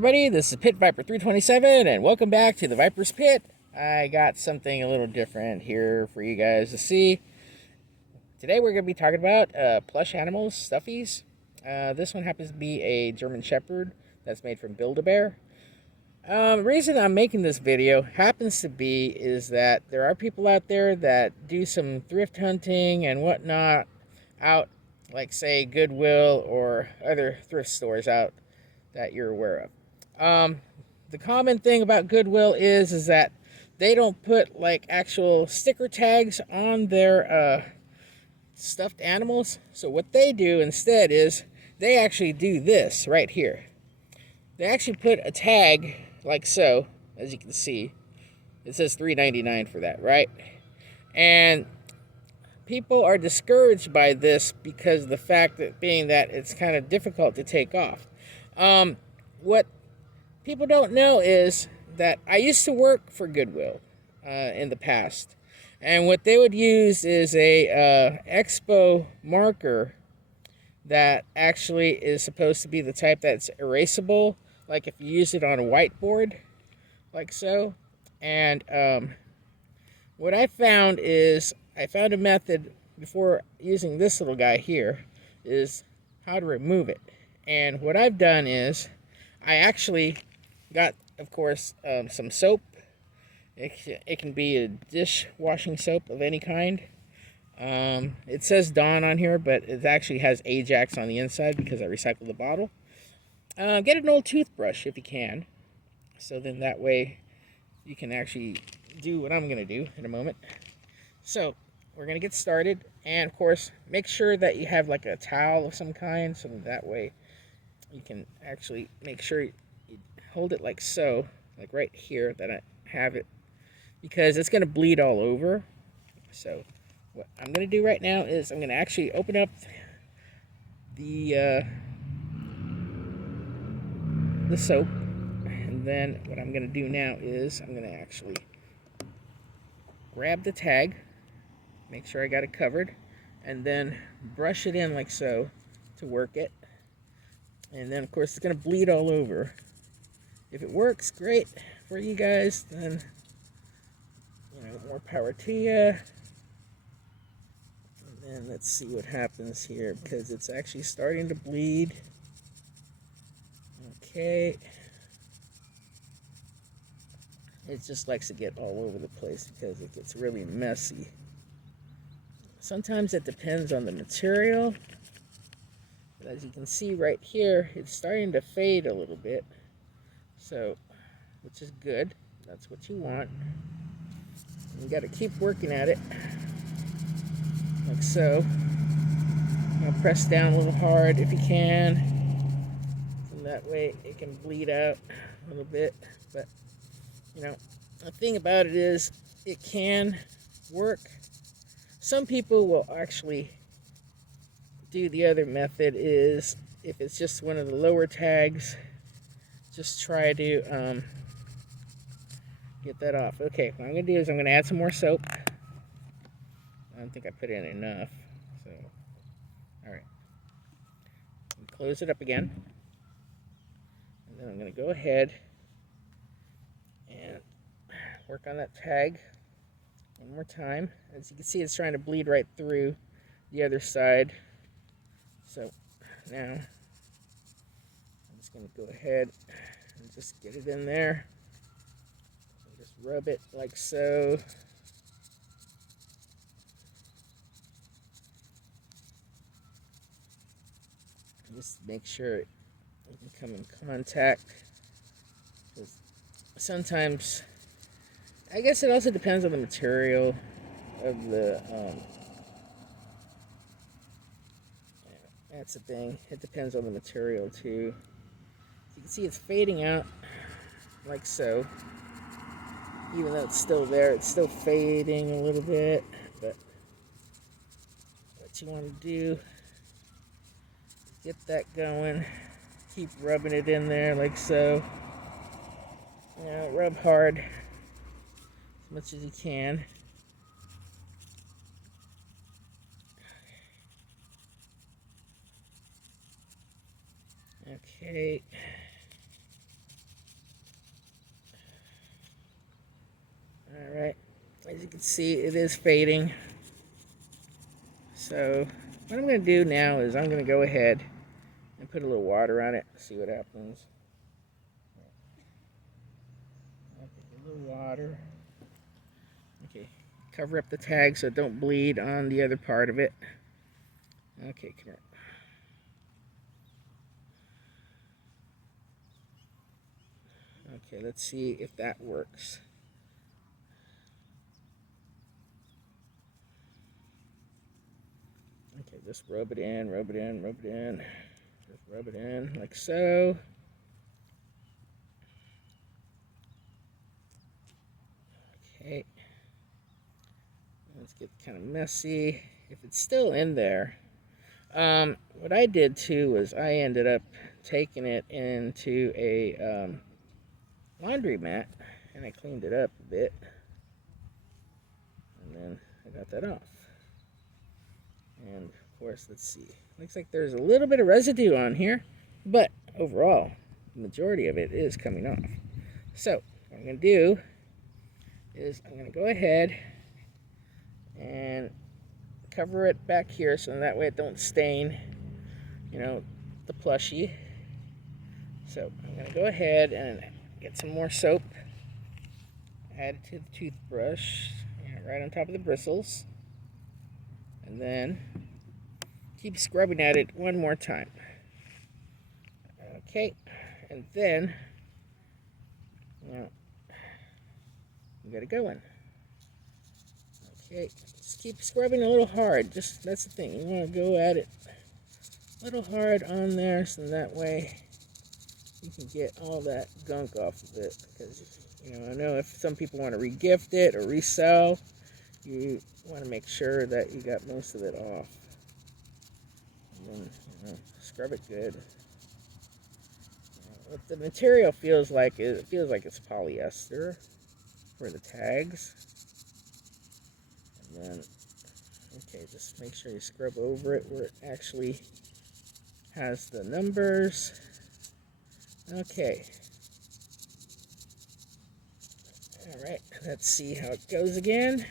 everybody, this is Pit Viper 327 and welcome back to the Viper's Pit. I got something a little different here for you guys to see. Today we're going to be talking about plush animals, stuffies. This one happens to be a German Shepherd that's made from Build-A-Bear. The reason I'm making this video happens to be is that there are people out there that do some thrift hunting and whatnot out, like say Goodwill or other thrift stores out that you're aware of. The common thing about Goodwill is that they don't put like actual sticker tags on their stuffed animals. So what they do instead is they actually do this right here. They actually put a tag like so, as you can see. It says $3.99 for that, right? And people are discouraged by this because of the fact that being that it's kind of difficult to take off. What people don't know is that I used to work for Goodwill in the past, and what they would use is a expo marker that actually is supposed to be the type that's erasable, like if you use it on a whiteboard, like so. And what I found is I found a method before using this little guy here is how to remove it. And what I've done is I actually got, of course, some soap. It can be a dishwashing soap of any kind. It says Dawn on here, but it actually has Ajax on the inside because I recycled the bottle. Get an old toothbrush if you can. So then that way you can actually do what I'm going to do in a moment. So we're going to get started. And of course, make sure that you have like a towel of some kind, so that way you can actually make sure you hold it like so, like right here that I have it, because it's going to bleed all over. So what I'm going to do right now is I'm going to actually open up the soap, and then what I'm going to do now is I'm going to actually grab the tag, make sure I got it covered, and then brush it in like so to work it. And then of course it's going to bleed all over. If it works, great for you guys, then more power to you. And then let's see what happens here, because it's actually starting to bleed. Okay. It just likes to get all over the place because it gets really messy. Sometimes it depends on the material. But as you can see right here, it's starting to fade a little bit. So, which is good. That's what you want. You got to keep working at it. Like so. Now press down a little hard if you can. And that way it can bleed out a little bit. But, the thing about it is it can work. Some people will actually do the other method is, if it's just one of the lower tags, just try to get that off. Okay, what I'm going to do is I'm going to add some more soap. I don't think I put in enough. So, alright. Close it up again. And then I'm going to go ahead and work on that tag one more time. As you can see, it's trying to bleed right through the other side. So now I'm just going to go ahead and just get it in there. And just rub it like so. Just make sure it can come in contact. Because sometimes, I guess it also depends on the material of the that's the thing. It depends on the material too. You can see it's fading out like so. Even though it's still there, it's still fading a little bit. But what you want to do is get that going. Keep rubbing it in there like so. Rub hard as much as you can. Okay. can see it is fading. So what I'm going to do now is I'm going to go ahead and put a little water on it, see what happens. I'll put a little water. Okay, cover up the tag so it don't bleed on the other part of it. Okay, come here. Okay, let's see if that works. Okay, just rub it in, rub it in, rub it in. Just rub it in like so. Okay. Let's get kind of messy. If it's still in there, what I did too was I ended up taking it into a laundry mat and I cleaned it up a bit. And then I got that off. And of course, let's see. Looks like there's a little bit of residue on here, but overall, the majority of it is coming off. So, what I'm going to do is I'm going to go ahead and cover it back here so that way it don't stain, the plushie. So, I'm going to go ahead and get some more soap, add it to the toothbrush, right on top of the bristles. And then keep scrubbing at it one more time. Okay, and then we got it going. Okay, just keep scrubbing a little hard. That's the thing. You want to go at it a little hard on there, so that way you can get all that gunk off of it. Because I know if some people want to regift it or resell, you want to make sure that you got most of it off. And then, scrub it good. What the material feels like is it's polyester for the tags. And then, okay, just make sure you scrub over it where it actually has the numbers. Okay. All right, let's see how it goes again.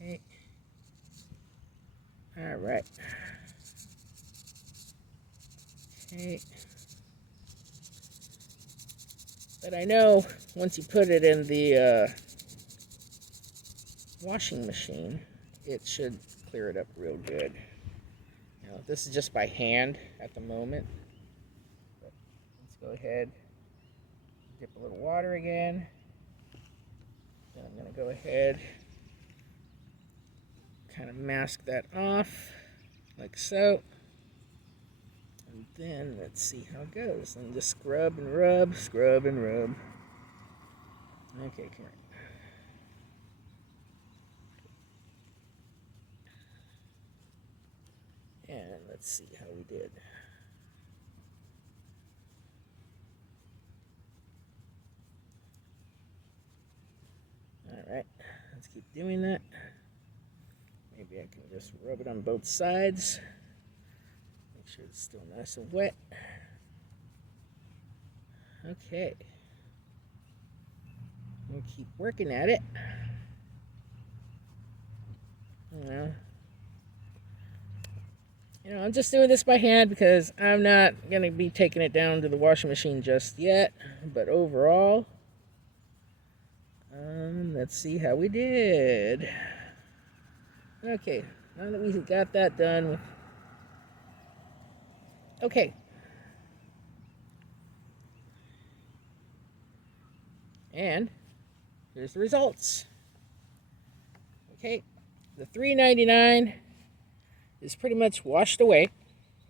Okay. All right. Okay. But I know once you put it in the washing machine, it should clear it up real good. This is just by hand at the moment. But let's go ahead, dip a little water again. Then I'm going to go ahead, kind of mask that off, like so. And then let's see how it goes. And just scrub and rub, scrub and rub. Okay, come here. And let's see how we did. Alright, let's keep doing that. Maybe I can just rub it on both sides. Make sure it's still nice and wet. Okay. We'll keep working at it. I'm just doing this by hand because I'm not going to be taking it down to the washing machine just yet. But overall, let's see how we did. Okay, now that we got that done. Okay. And here's the results. Okay, the $3.99 is pretty much washed away,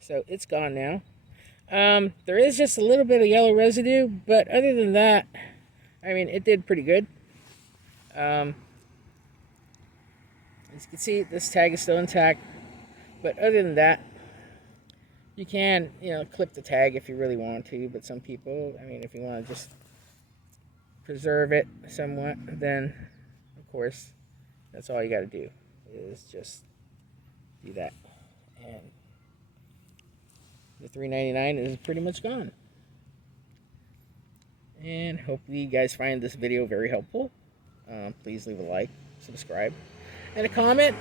so it's gone now. There is just a little bit of yellow residue, but other than that, I mean, it did pretty good. As you can see, this tag is still intact, but other than that, you can, clip the tag if you really want to, but some people, I mean, if you want to just preserve it somewhat, then, of course, that's all you got to do, is just do that. And the $3.99 is pretty much gone. And hopefully you guys find this video very helpful. Please leave a like, subscribe, and a comment.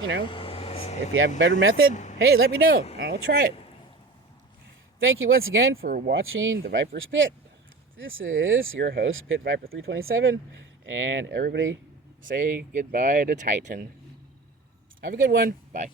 You know, if you have a better method, hey, let me know. I'll try it. Thank you once again for watching The Viper's Pit. This is your host, Pit Viper 327, and everybody say goodbye to Titan. Have a good one. Bye.